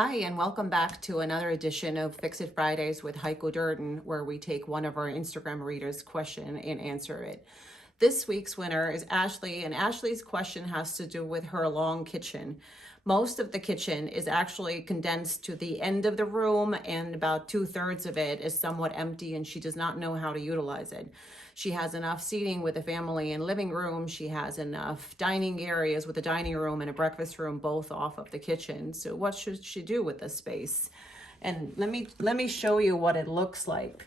Hi, and welcome back to another edition of Fix It Fridays with Haiku Durden, where we take one of our Instagram readers' question and answer it. This week's winner is Ashley, and Ashley's question has to do with her long kitchen. Most of the kitchen is actually condensed to the end of the room, and about 2/3 of it is somewhat empty, and she does not know how to utilize it. She has enough seating with a family and living room. She has enough dining areas with a dining room and a breakfast room, both off of the kitchen. So what should she do with this space? And let me show you what it looks like.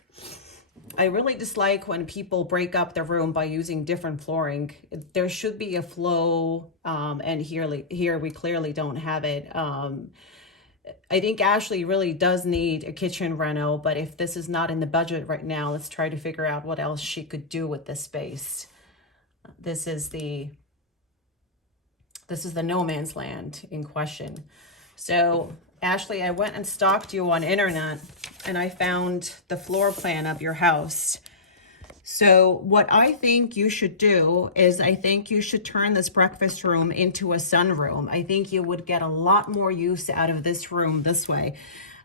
I really dislike when people break up the room by using different flooring. There should be a flow, and here we clearly don't have it. I think Ashley really does need a kitchen reno, but if this is not in the budget right now, let's try to figure out what else she could do with this space. This is the no man's land in question. So Ashley, I went and stalked you on internet and I found the floor plan of your house. So what I think you should do is I think you should turn this breakfast room into a sunroom. I think you would get a lot more use out of this room this way.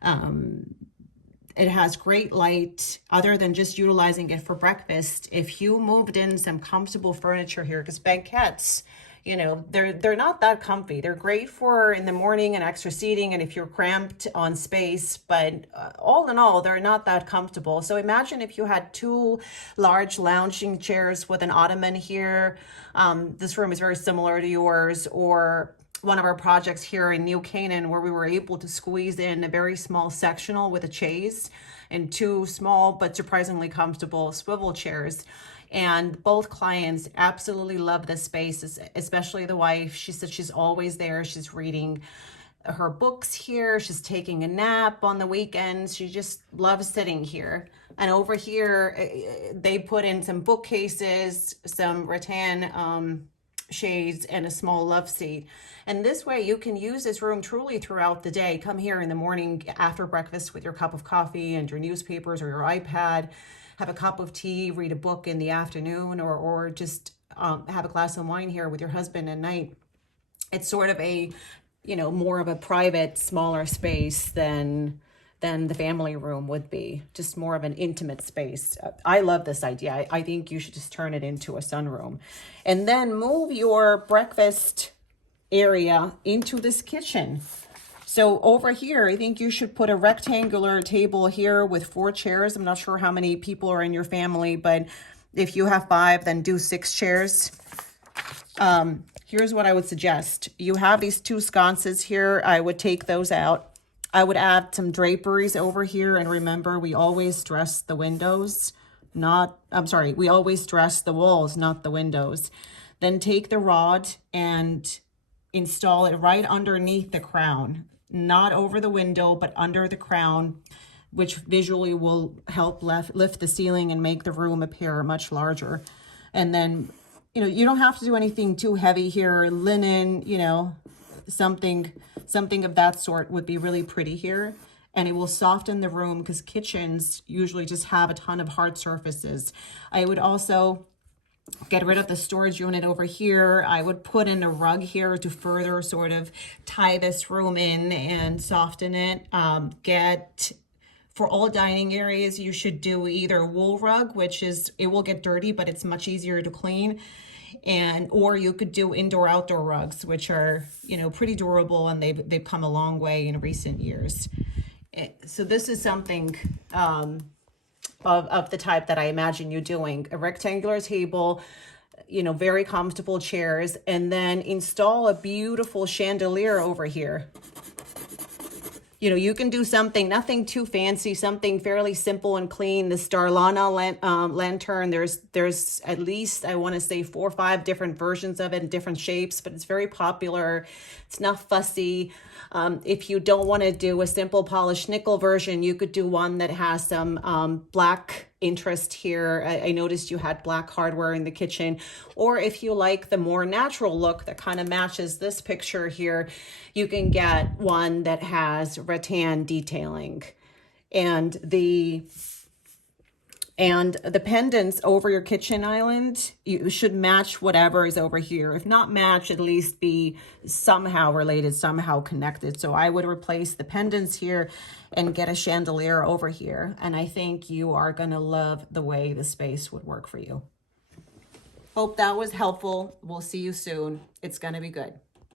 It has great light other than just utilizing it for breakfast. If you moved in some comfortable furniture here, because banquettes, you know, they're not that comfy. They're great for in the morning and extra seating and if you're cramped on space, but all in all, they're not that comfortable. So imagine if you had two large lounging chairs with an ottoman here. This room is very similar to yours, or one of our projects here in New Canaan where we were able to squeeze in a very small sectional with a chaise and two small but surprisingly comfortable swivel chairs. And both clients absolutely love this space, especially the wife. She said she's always there. She's reading her books here. She's taking a nap on the weekends. She just loves sitting here. And over here, they put in some bookcases, some rattan shades, and a small love seat. And this way you can use this room truly throughout the day. Come here in the morning after breakfast with your cup of coffee and your newspapers or your iPad. Have a cup of tea, read a book in the afternoon, or just have a glass of wine here with your husband at night. It's sort of a, you know, more of a private, smaller space than the family room would be. Just more of an intimate space. I love this idea. I think you should just turn it into a sunroom. And then move your breakfast area into this kitchen. So over here, I think you should put a rectangular table here with 4 chairs. I'm not sure how many people are in your family, but if you have 5, then do 6 chairs. Here's what I would suggest. You have these 2 sconces here. I would take those out. I would add some draperies over here. And remember, we always dress the windows, we always dress the walls, not the windows. Then take the rod and install it right underneath the crown. Not over the window, but under the crown, which visually will help lift the ceiling and make the room appear much larger. And then, you know, you don't have to do anything too heavy here. Linen, you know, something of that sort would be really pretty here. And it will soften the room because kitchens usually just have a ton of hard surfaces. I would also get rid of the storage unit over here. I would put in a rug here to further sort of tie this room in and soften it. For all dining areas, you should do either a wool rug, which is, it will get dirty, but it's much easier to clean. Or you could do indoor-outdoor rugs, which are, you know, pretty durable and they've come a long way in recent years. So this is something, of the type that I imagine you doing. A rectangular table, you know, very comfortable chairs, and then install a beautiful chandelier over here. You know, you can do something, nothing too fancy, something fairly simple and clean. The Starlana lantern, there's at least, I want to say 4 or 5 different versions of it in different shapes, but it's very popular. It's not fussy. If you don't want to do a simple polished nickel version, you could do one that has some black interest here. I noticed you had black hardware in the kitchen. Or if you like the more natural look that kind of matches this picture here, you can get one that has rattan detailing. And the And the pendants over your kitchen island, you should match whatever is over here. If not match, at least be somehow related, somehow connected. So I would replace the pendants here and get a chandelier over here. And I think you are going to love the way the space would work for you. Hope that was helpful. We'll see you soon. It's going to be good.